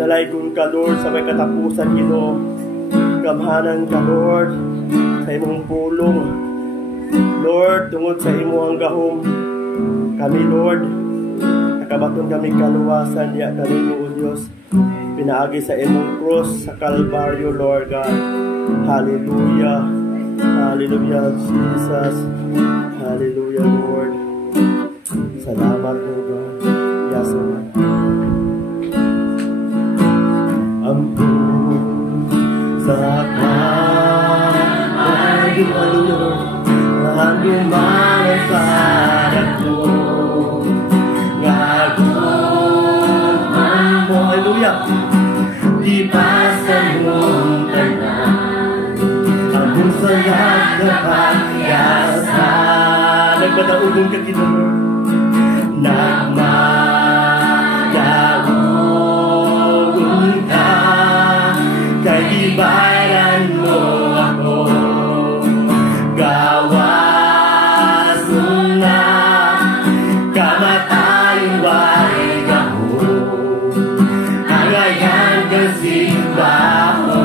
Dalaygon ka, Lord, sa may katapusan, Ginoo. Gamhanan ka, Lord, sa imong pulong. Lord, tungod sa imo ang gahom. Kami, Lord, nakabaton kami kaluwasan niya kanimo, O Dios. Pinaagi sa imong cross sa Kalbaryo, Lord God. Hallelujah. Hallelujah, Jesus. Hallelujah, Lord. Salamat, Lord God. Yes, Lord. Ampun sa Kalbaryo, Lord. Hanggang malasarap ko. Gagawin mo, hallelujah. Di pasan mong tanan. Ang salat na pag-asa. Nagpataulong ka dito, Lord. Nagmagawin ka. Kay ibaran mo ako. Gawas na kamatayong wari gahom. Hangayan kasimbaho.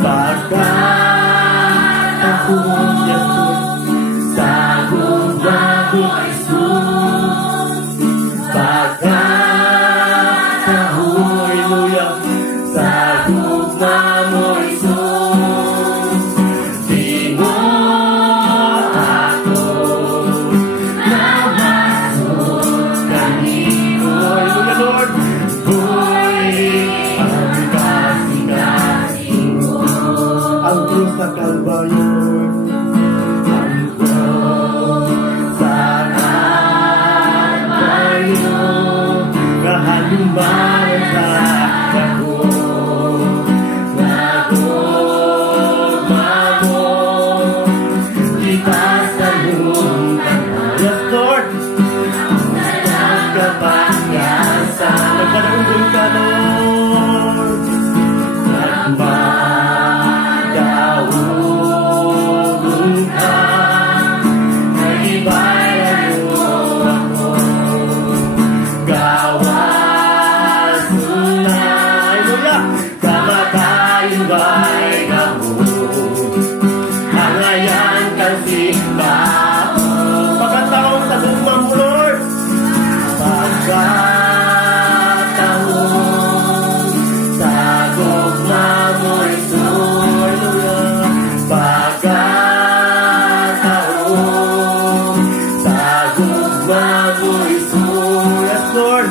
Pagkat ako sagod na mo Jesus. Pagkat ako, hallelujah, sagod na mo Jesus. Di mo ako namasod kanino, hallelujah, Lord. Buhay ang kasing-kasing mo. Ang krus sa Kalbaryo, Lord. Ang krus sa Kalbaryo. Kahaluman sa ako. Yes, Lord. Nagpataulong ka, Lord. Nagmagawin ka. Naibayan mo ako. Gawas na, hallelujah, kamatayong ba'y gahom. Hangayan kang simbaho. Pagkataon sa lumang mo, Lord. Pagkataon sagog na mo Jesus. Pagkataon sagog na mo Jesus. Yes, Lord.